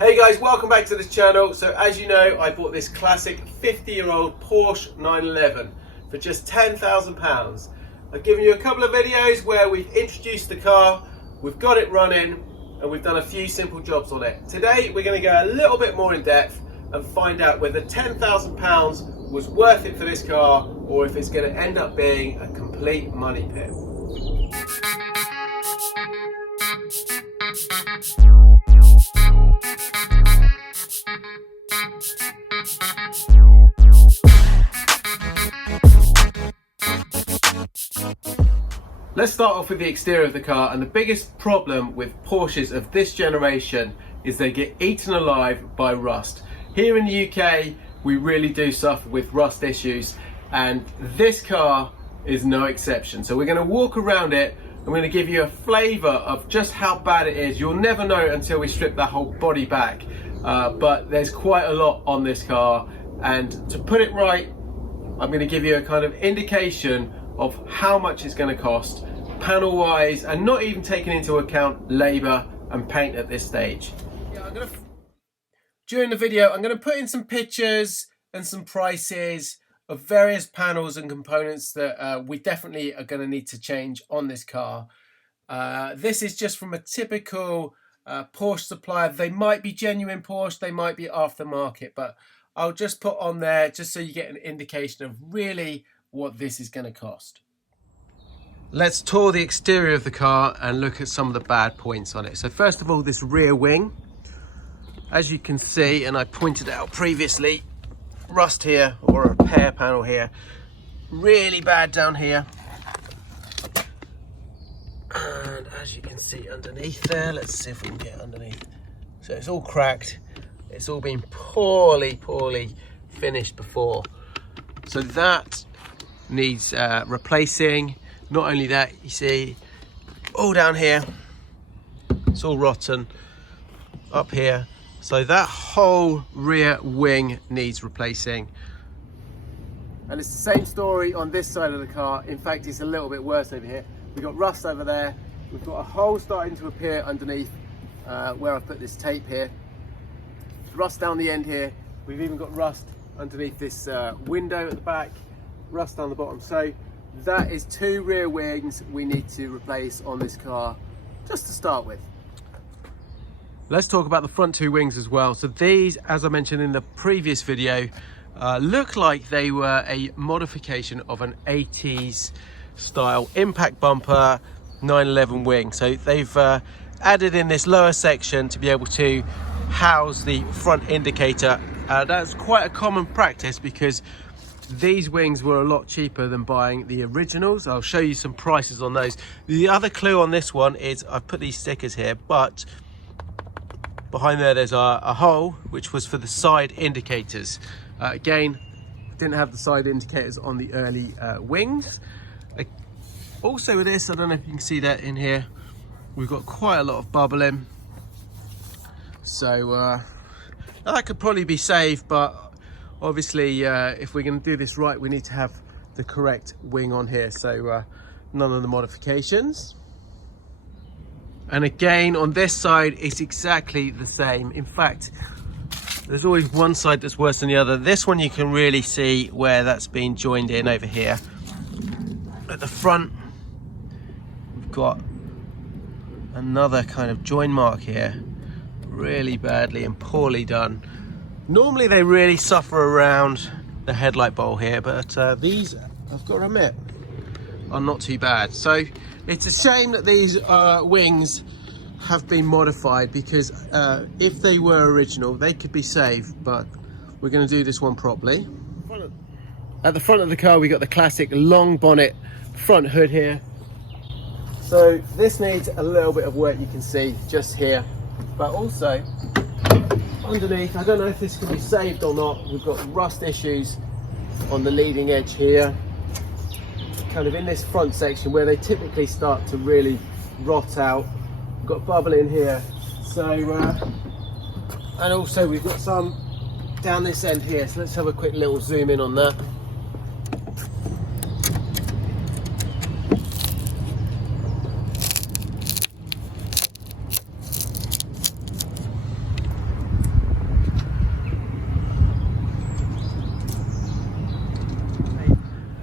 Hey guys, welcome back to this channel. So as you know, I bought this classic 50-year-old Porsche 911 for just £10,000. I've given you a couple of videos where we've introduced the car, we've got it running, and we've done a few simple jobs on it. Today we're going to go a little bit more in depth and find out whether £10,000 was worth it for this car or if it's going to end up being a complete money pit. Let's start off with the exterior of the car, and the biggest problem with Porsches of this generation is they get eaten alive by rust. Here in the UK, we really do suffer with rust issues, and this car is no exception. So we're going to walk around it, and we're going to give you a flavour of just how bad it is. You'll never know until we strip that whole body back, but there's quite a lot on this car, and to put it right, I'm going to give you a kind of indication of how much it's going to cost panel wise, and not even taking into account labour and paint at this stage. Yeah, during the video I'm going to put in some pictures and some prices of various panels and components that we definitely are going to need to change on this car. This is just from a typical Porsche supplier. They might be genuine Porsche, they might be aftermarket, but I'll just put on there just so you get an indication of really what this is going to cost. Let's tour the exterior of the car and look at some of the bad points on it. So first of all, this rear wing, as you can see, and I pointed out previously, rust here, or a repair panel here, really bad down here, and as you can see underneath there, let's see if we can get underneath. So it's all cracked, it's all been poorly finished before, so that needs replacing. Not only that, you see all down here, it's all rotten up here. So that whole rear wing needs replacing. And it's the same story on this side of the car. In fact, it's a little bit worse over here. We've got rust over there. We've got a hole starting to appear underneath where I've put this tape here. Rust down the end here. We've even got rust underneath this window at the back. Rust down the bottom. So that is 2 rear wings we need to replace on this car, just to start with. Let's talk about the front 2 wings as well. So these, as I mentioned in the previous video, look like they were a modification of an 80s style impact bumper 911 wing. So they've added in this lower section to be able to house the front indicator. That's quite a common practice because these wings were a lot cheaper than buying the originals. I'll show you some prices on those. The other clue on this one is I've put these stickers here, but behind there's a hole which was for the side indicators. Again, didn't have the side indicators on the early wings. Also with this, I don't know if you can see that in here, we've got quite a lot of bubbling. So that could probably be saved, but obviously, if we're going to do this right, we need to have the correct wing on here, so none of the modifications. And again, on this side, it's exactly the same. In fact, there's always one side that's worse than the other. This one, you can really see where that's been joined in over here. At the front, we've got another kind of join mark here, really badly and poorly done. Normally they really suffer around the headlight bowl here, but these, I've got to admit, are not too bad. So it's a shame that these wings have been modified, because if they were original, they could be saved, but we're going to do this one properly. At the front of the car, we got the classic long bonnet front hood here. So this needs a little bit of work, you can see just here, but also underneath, I don't know if this can be saved or not, we've got rust issues on the leading edge here, kind of in this front section where they typically start to really rot out. We've got bubble in here, so and also we've got some down this end here, so let's have a quick little zoom in on that.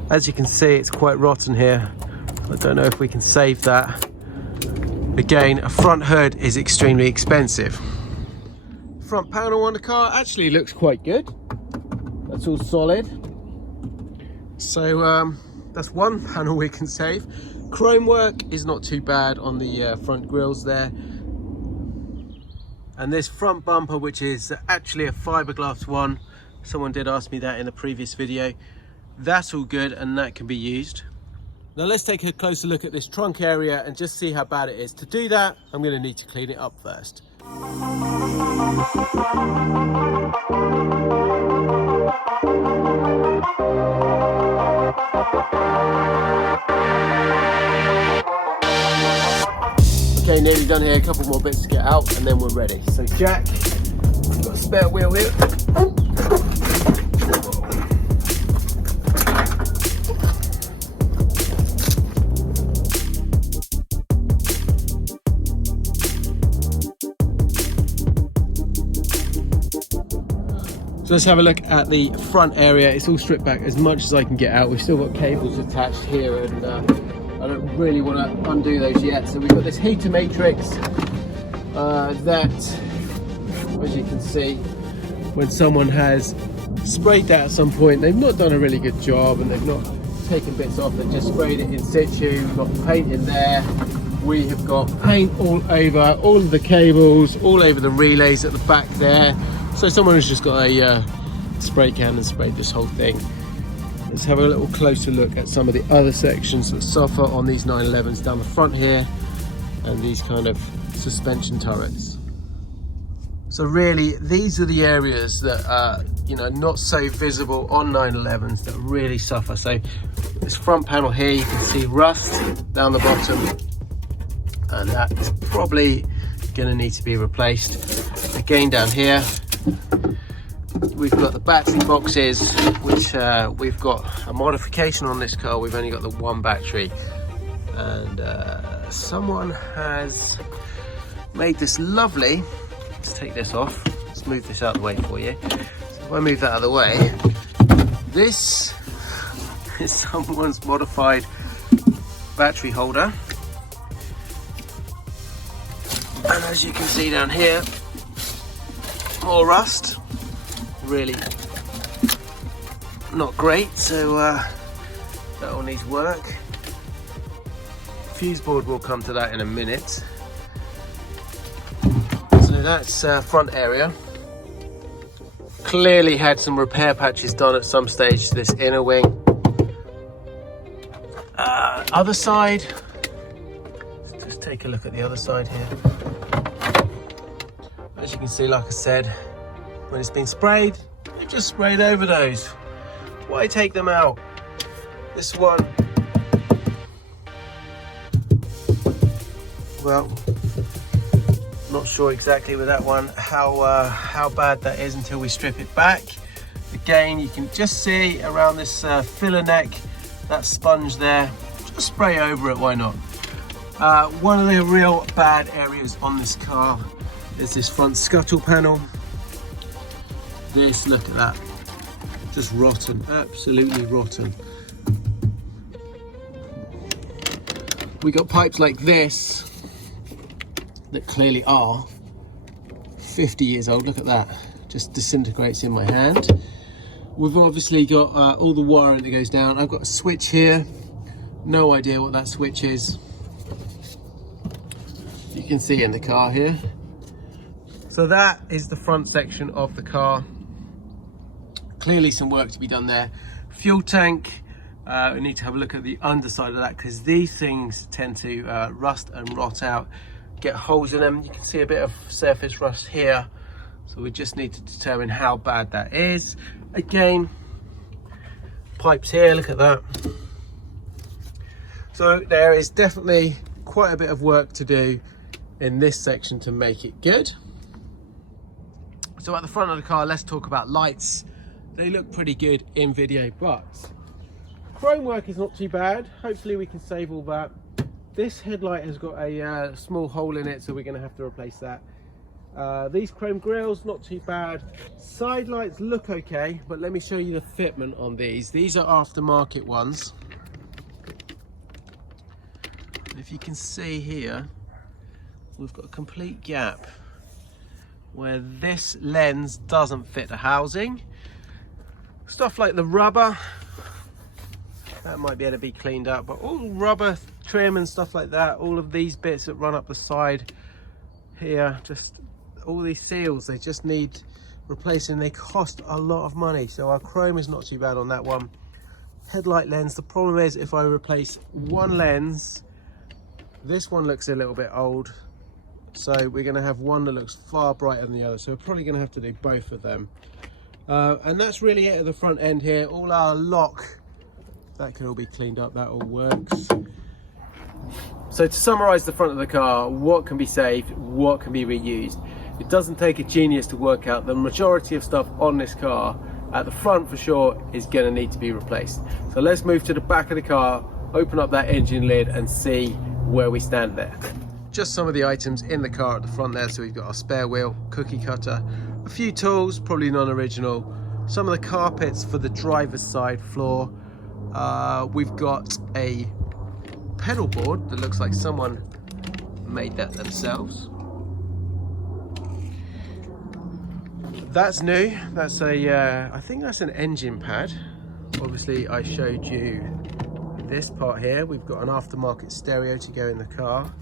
As you can see, it's quite rotten here. I don't know if we can save that. Again, a front hood is extremely expensive. Front panel on the car actually looks quite good. That's all solid. So that's one panel we can save. Chrome work is not too bad on the front grills there. And this front bumper, which is actually a fiberglass one, someone did ask me that in a previous video, that's all good and that can be used. Now let's take a closer look at this trunk area and just see how bad it is. To do that, I'm going to need to clean it up first. Okay, nearly done here, a couple more bits to get out and then we're ready. So jack, we've got a spare wheel here. So let's have a look at the front area. It's all stripped back as much as I can get out. We've still got cables attached here and I don't really want to undo those yet. So we've got this heater matrix that, as you can see, when someone has sprayed that at some point, they've not done a really good job and they've not taken bits off, they've just sprayed it in situ. We've got paint in there. We have got paint all over all of the cables, all over the relays at the back there. So someone has just got a spray can and sprayed this whole thing. Let's have a little closer look at some of the other sections that suffer on these 911s down the front here and these kind of suspension turrets. So really, these are the areas that are, you know, not so visible on 911s that really suffer. So this front panel here, you can see rust down the bottom, and that is probably going to need to be replaced. Again, down here, we've got the battery boxes, which we've got a modification on this car. We've only got the one battery, and someone has made this lovely. Let's take this off. Let's move this out of the way for you. So if I move that out of the way, this is someone's modified battery holder. And as you can see down here, more rust. Really not great, so that all needs work. Fuse board, will come to that in a minute. So that's front area. Clearly had some repair patches done at some stage to this inner wing. Other side, let's just take a look at the other side here. As you can see, like I said, when it's been sprayed, you've just sprayed over those. Why take them out? This one, well, not sure exactly with that one how bad that is until we strip it back. Again, you can just see around this filler neck, that sponge there. Just spray over it, why not? One of the real bad areas on this car is this front scuttle panel. This, look at that, just rotten, absolutely rotten. We got pipes like this that clearly are 50 years old. Look at that, just disintegrates in my hand. We've obviously got all the wiring that goes down. I've got a switch here, no idea what that switch is. You can see in the car here. So that is the front section of the car. Clearly some work to be done there. Fuel tank, we need to have a look at the underside of that, because these things tend to rust and rot out, get holes in them. You can see a bit of surface rust here, so we just need to determine how bad that is. Again, pipes here, look at that. So there is definitely quite a bit of work to do in this section to make it good. So at the front of the car, let's talk about lights. They look pretty good in video, but chrome work is not too bad. Hopefully we can save all that. This headlight has got a small hole in it, so we're going to have to replace that. These chrome grills, not too bad. Side lights look okay, but let me show you the fitment on these. These are aftermarket ones. If you can see here, we've got a complete gap where this lens doesn't fit the housing. Stuff like the rubber, that might be able to be cleaned up, but all rubber trim and stuff like that, all of these bits that run up the side here, just all these seals, they just need replacing. They cost a lot of money, so our chrome is not too bad on that one. Headlight lens, the problem is if I replace one lens, this one looks a little bit old, so we're going to have one that looks far brighter than the other, so we're probably going to have to do both of them. And that's really it at the front end here. All our lock, that can all be cleaned up, that all works. So to summarize the front of the car, what can be saved, what can be reused? It doesn't take a genius to work out the majority of stuff on this car at the front for sure is going to need to be replaced. So let's move to the back of the car, open up that engine lid and see where we stand there. Just some of the items in the car at the front there. So we've got our spare wheel, cookie cutter, a few tools, probably non-original, some of the carpets for the driver's side floor. We've got a pedal board that looks like someone made that themselves. That's new. That's a I think that's an engine pad. Obviously I showed you this part here. We've got an aftermarket stereo to go in the car,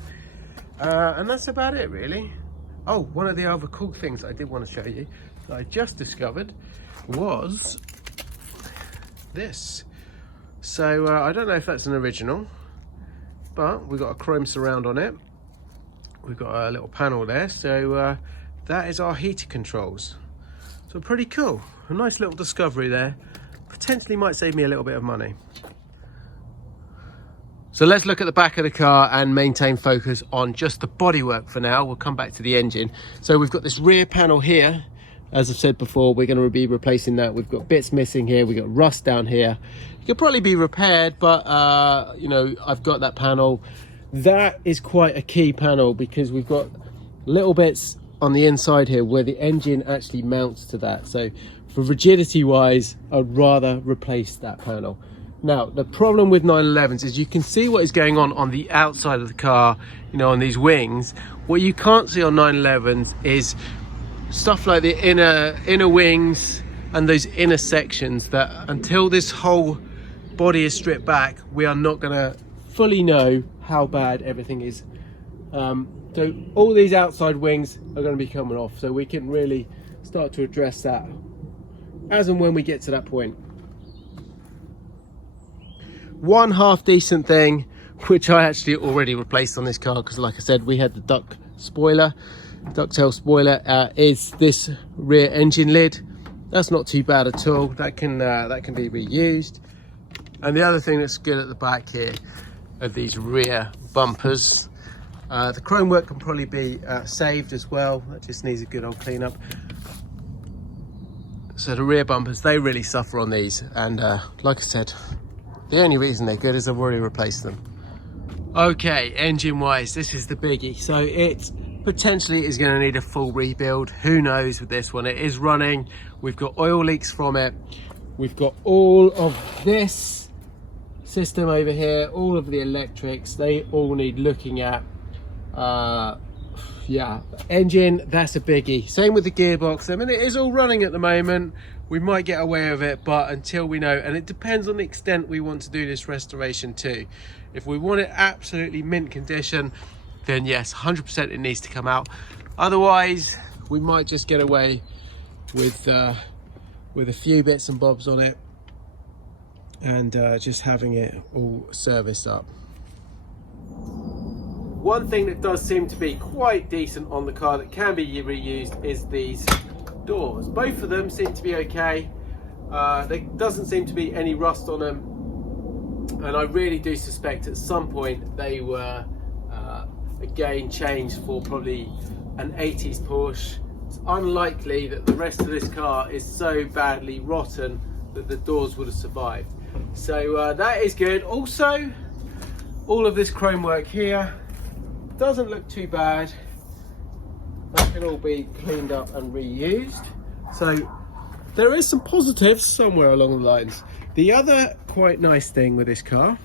and that's about it really. Oh, one of the other cool things I did want to show you that I just discovered was this. So I don't know if that's an original, but we've got a chrome surround on it. We've got a little panel there, so that is our heater controls. So pretty cool, a nice little discovery there. Potentially might save me a little bit of money. So let's look at the back of the car and maintain focus on just the bodywork for now. We'll come back to the engine. So we've got this rear panel here. As I've said before, we're going to be replacing that. We've got bits missing here. We've got rust down here. It could probably be repaired, but you know, I've got that panel. That is quite a key panel because we've got little bits on the inside here where the engine actually mounts to that. So for rigidity wise, I'd rather replace that panel. Now, the problem with 911s is you can see what is going on the outside of the car, you know, on these wings. What you can't see on 911s is stuff like the inner wings and those inner sections that until this whole body is stripped back, we are not going to fully know how bad everything is. So all these outside wings are going to be coming off, so we can really start to address that as and when we get to that point. One half decent thing, which I actually already replaced on this car, because like I said, we had the ducktail spoiler, is this rear engine lid. That's not too bad at all. That can be reused. And the other thing that's good at the back here are these rear bumpers. The chrome work can probably be saved as well. That just needs a good old cleanup. So the rear bumpers, they really suffer on these, and like I said, the only reason they're good is I've already replaced them. Okay, engine wise, this is the biggie. So it potentially is going to need a full rebuild. Who knows with this one? It is running. We've got oil leaks from it. We've got all of this system over here, all of the electrics, they all need looking at. Yeah, engine, that's a biggie. Same with the gearbox. I mean, it is all running at the moment. We might get away with it, but until we know, and it depends on the extent we want to do this restoration too. If we want it absolutely mint condition, then yes, 100% it needs to come out. Otherwise, we might just get away with a few bits and bobs on it and just having it all serviced up. One thing that does seem to be quite decent on the car that can be reused is these doors. Both of them seem to be okay. There doesn't seem to be any rust on them, and I really do suspect at some point they were again changed for probably an 80s Porsche. It's unlikely that the rest of this car is so badly rotten that the doors would have survived. So that is good. Also, all of this chrome work here doesn't look too bad. that can all be cleaned up and reused. So there is some positives somewhere along the lines. The other quite nice thing with this car,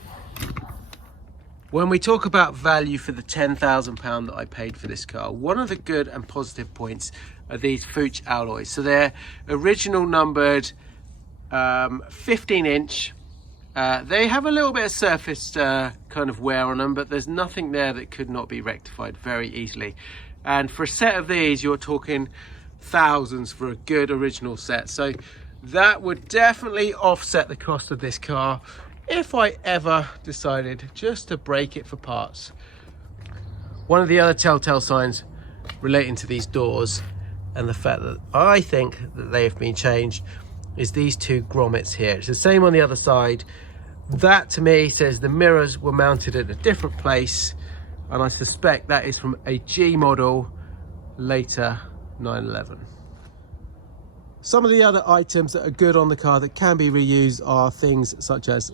when we talk about value for the £10,000 that I paid for this car, one of the good and positive points are these Fuchs alloys. So they're original numbered 15-inch. They have a little bit of surface kind of wear on them, but there's nothing there that could not be rectified very easily. And for a set of these, you're talking thousands for a good original set. So that would definitely offset the cost of this car if I ever decided just to break it for parts. One of the other telltale signs relating to these doors and the fact that I think that they have been changed is these two grommets here. It's the same on the other side. That to me says the mirrors were mounted at a different place, and I suspect that is from a G model later 911. Some of the other items that are good on the car that can be reused are things such as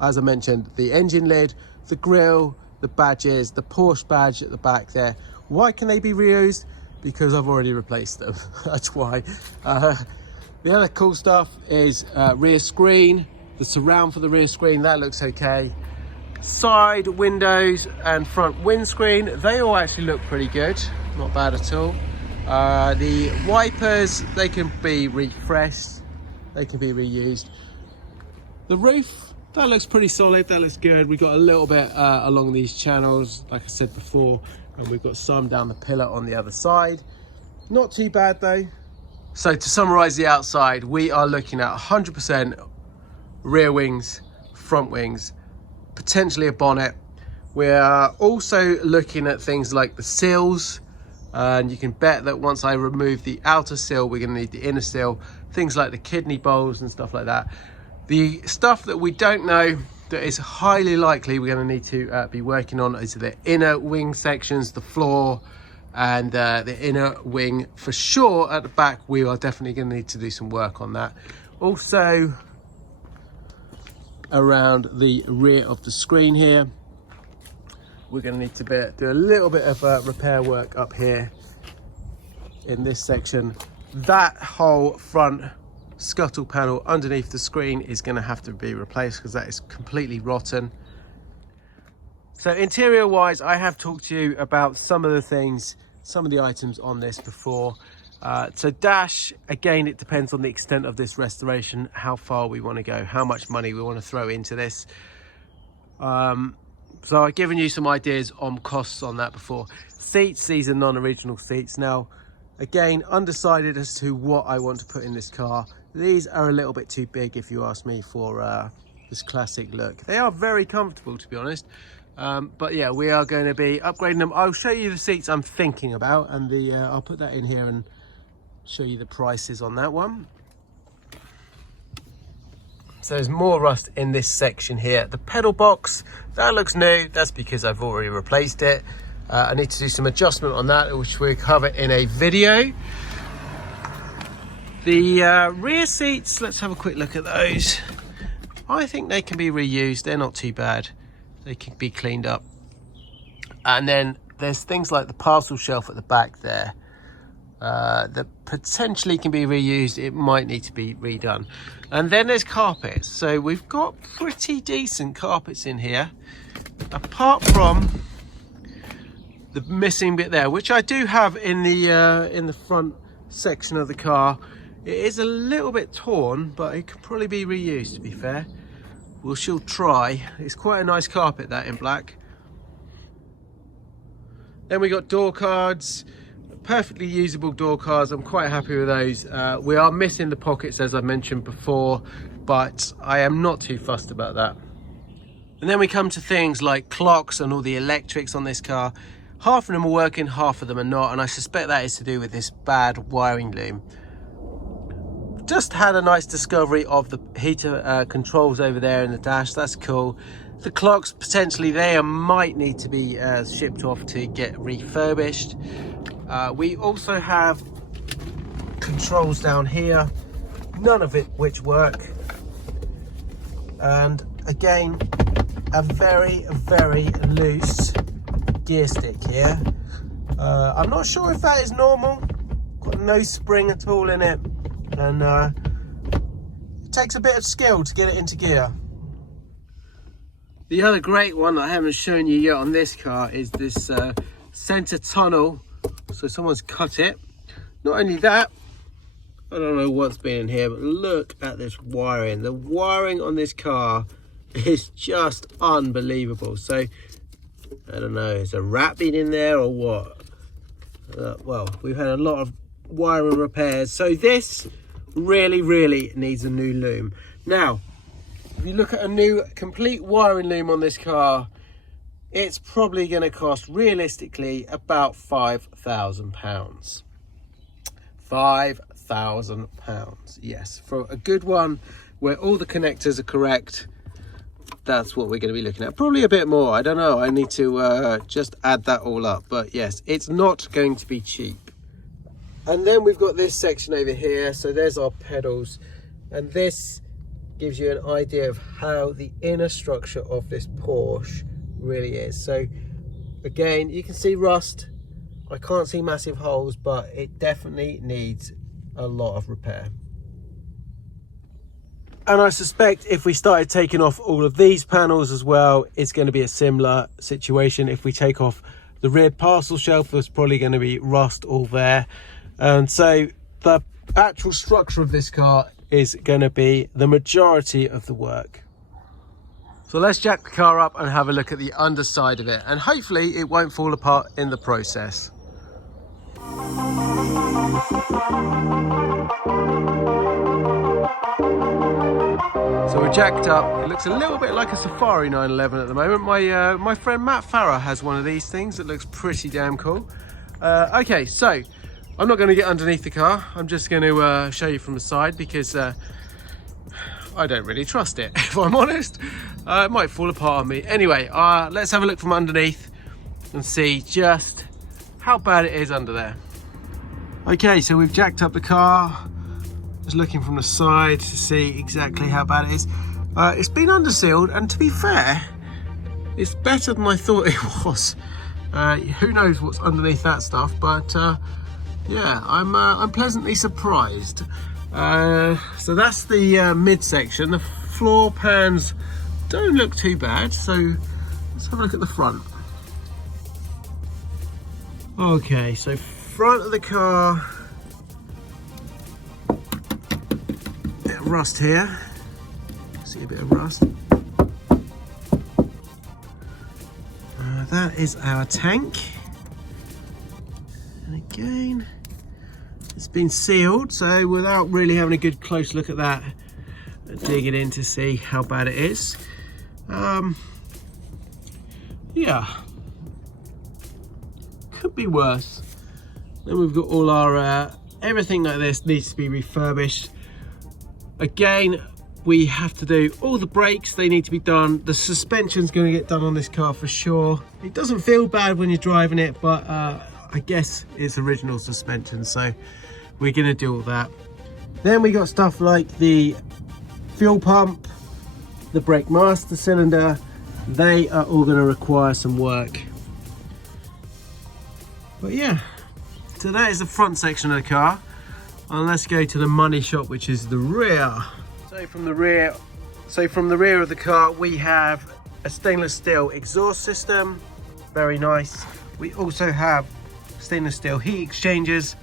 I mentioned, the engine lid, the grille, the badges, the Porsche badge at the back there. Why can they be reused? Because I've already replaced them. That's why. The other cool stuff is rear screen, the surround for the rear screen, that looks okay. Side windows and front windscreen, they all actually look pretty good, not bad at all. The wipers, they can be refreshed, they can be reused. The roof, that looks pretty solid, that looks good. We've got a little bit along these channels, like I said before, and we've got some down the pillar on the other side. Not too bad though. So to summarize the outside, we are looking at 100% rear wings, front wings, potentially a bonnet. We are also looking at things like the sills, and you can bet that once I remove the outer sill, we're going to need the inner sill, things like the kidney bowls and stuff like that. The stuff that we don't know that is highly likely we're going to need to be working on is the inner wing sections, the floor, and the inner wing for sure. At the back, we are definitely going to need to do some work on that. Also around the rear of the screen here, we're going to need to do a little bit of repair work up here in this section. That whole front scuttle panel underneath the screen is going to have to be replaced because that is completely rotten. So interior wise, I have talked to you about some of the things, some of the items on this before. So dash, again, it depends on the extent of this restoration, how far we want to go, how much money we want to throw into this. So I've given you some ideas on costs on that before. Seats, these are non-original seats. Now, again, undecided as to what I want to put in this car. These are a little bit too big if you ask me for this classic look. They are very comfortable, to be honest. But yeah, we are going to be upgrading them. I'll show you the seats I'm thinking about, and I'll put that in here and show you the prices on that one. So there's more rust in this section here. The pedal box, that looks new. That's because I've already replaced it. I need to do some adjustment on that, which we'll cover in a video. The rear seats, let's have a quick look at those. I think they can be reused. They're not too bad. They can be cleaned up. And then there's things like the parcel shelf at the back there that potentially can be reused. It might need to be redone. And then there's carpets. So we've got pretty decent carpets in here, apart from the missing bit there, which I do have in the front section of the car. It is a little bit torn, but it could probably be reused, to be fair. We'll still try. It's quite a nice carpet, that in black. Then we got door cards, perfectly usable door cards. I'm quite happy with those. We are missing the pockets, as I mentioned before, but I am not too fussed about that. And then we come to things like clocks and all the electrics on this car. Half of them are working, half of them are not, and I suspect that is to do with this bad wiring loom. Just had a nice discovery of the heater controls over there in the dash. That's cool. The clocks, potentially they might need to be shipped off to get refurbished. We also have controls down here, none of it which work. And again, a very, very loose gear stick here. I'm not sure if that is normal. Got no spring at all in it, and it takes a bit of skill to get it into gear. The other great one that I haven't shown you yet on this car is this center tunnel. So someone's cut it. Not only that, I don't know what's been in here, but look at this wiring. The wiring on this car is just unbelievable. So I don't know, is a rat been in there or what? Well, we've had a lot of wiring repairs, so this really needs a new loom. Now, if you look at a new complete wiring loom on this car, it's probably going to cost realistically about £5,000. £5,000, yes, for a good one where all the connectors are correct. That's what we're going to be looking at. Probably a bit more, I don't know, I need to just add that all up, but yes, it's not going to be cheap. And then we've got this section over here, so there's our pedals, and this gives you an idea of how the inner structure of this Porsche really is. So again, you can see rust. I can't see massive holes, but it definitely needs a lot of repair. And I suspect if we started taking off all of these panels as well, it's going to be a similar situation. If we take off the rear parcel shelf, there's probably going to be rust all there. And so the actual structure of this car is going to be the majority of the work. So let's jack the car up and have a look at the underside of it, and hopefully it won't fall apart in the process. So we're jacked up. It looks a little bit like a Safari 911 at the moment. My friend Matt Farah has one of these things that looks pretty damn cool. Okay, so I'm not going to get underneath the car. I'm just going to show you from the side, because I don't really trust it, if I'm honest. It might fall apart on me. Anyway, let's have a look from underneath and see just how bad it is under there. Okay, so we've jacked up the car. Just looking from the side to see exactly how bad it is. It's been undersealed, and to be fair, it's better than I thought it was. Who knows what's underneath that stuff, but yeah, I'm pleasantly surprised. So that's the midsection. The floor pans don't look too bad, so let's have a look at the front. Okay, so front of the car, bit of rust here. See a bit of rust. That is our tank, and again, it's been sealed, so without really having a good close look at that, dig it in to see how bad it is. Yeah, could be worse. Then we've got all our everything like this needs to be refurbished. Again, we have to do all the brakes, they need to be done. The suspension's going to get done on this car for sure. It doesn't feel bad when you're driving it, but I guess it's original suspension, so we're going to do all that. Then we got stuff like the fuel pump, the brake master cylinder. They are all going to require some work. But yeah, so that is the front section of the car, and let's go to the money shot, which is the rear. So from the rear of the car, we have a stainless steel exhaust system, very nice. We also have stainless steel heat exchangers,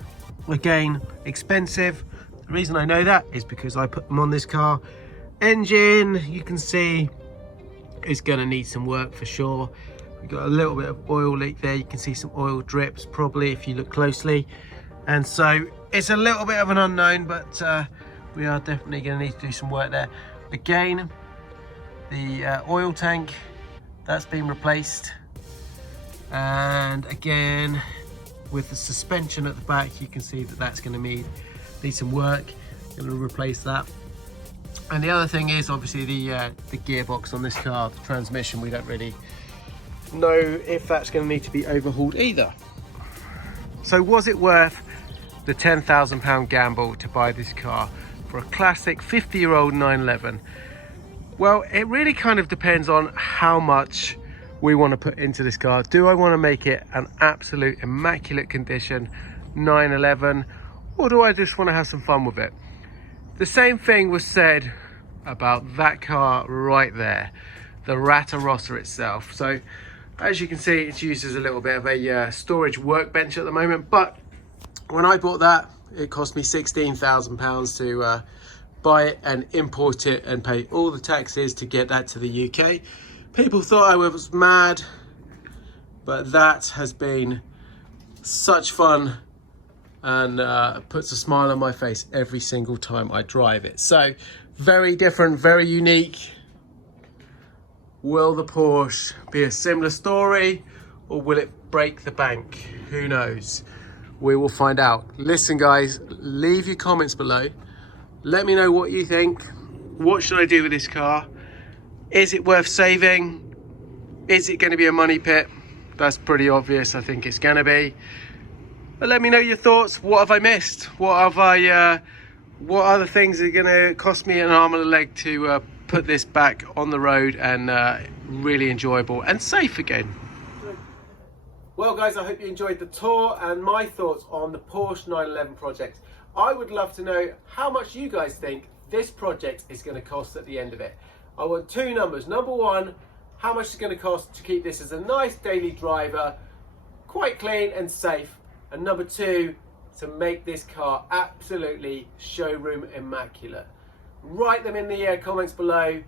again expensive. The reason I know that is because I put them on this car. Engine, you can see, is going to need some work for sure. We've got a little bit of oil leak there. You can see some oil drips probably if you look closely, and so it's a little bit of an unknown, but we are definitely going to need to do some work there. Again, the oil tank, that's been replaced, and again with the suspension at the back, you can see that that's going to need some work. Going to replace that. And the other thing is obviously the gearbox on this car, the transmission. We don't really know if that's going to need to be overhauled either. So was it worth the £10,000 gamble to buy this car for a classic 50-year-old 911? Well, it really kind of depends on how much we want to put into this car. Do I want to make it an absolute immaculate condition 911, or do I just want to have some fun with it? The same thing was said about that car right there, the Ratarossa itself. So as you can see, it's used as a little bit of a storage workbench at the moment, but when I bought that, it cost me £16,000 to buy it and import it and pay all the taxes to get that to the UK. People thought I was mad, but that has been such fun and puts a smile on my face every single time I drive it. So very different, very unique. Will the Porsche be a similar story, or will it break the bank? Who knows? We will find out. Listen guys, leave your comments below. Let me know what you think. What should I do with this car? Is it worth saving? Is it going to be a money pit? That's pretty obvious. I think it's going to be. But let me know your thoughts. What have I missed? What other things are going to cost me an arm and a leg to put this back on the road and really enjoyable and safe again? Well guys, I hope you enjoyed the tour and my thoughts on the Porsche 911 project. I would love to know how much you guys think this project is going to cost at the end of it. I want two numbers. Number one, how much it's going to cost to keep this as a nice daily driver, quite clean and safe. And number two, to make this car absolutely showroom immaculate. Write them in the comments below.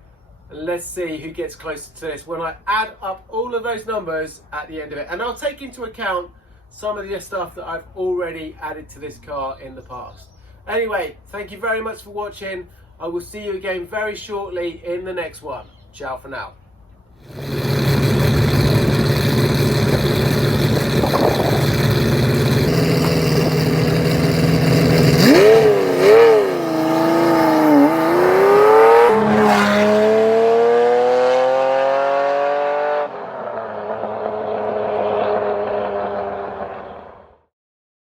And let's see who gets closer to this when I add up all of those numbers at the end of it. And I'll take into account some of the stuff that I've already added to this car in the past. Anyway, thank you very much for watching. I will see you again very shortly in the next one. Ciao for now.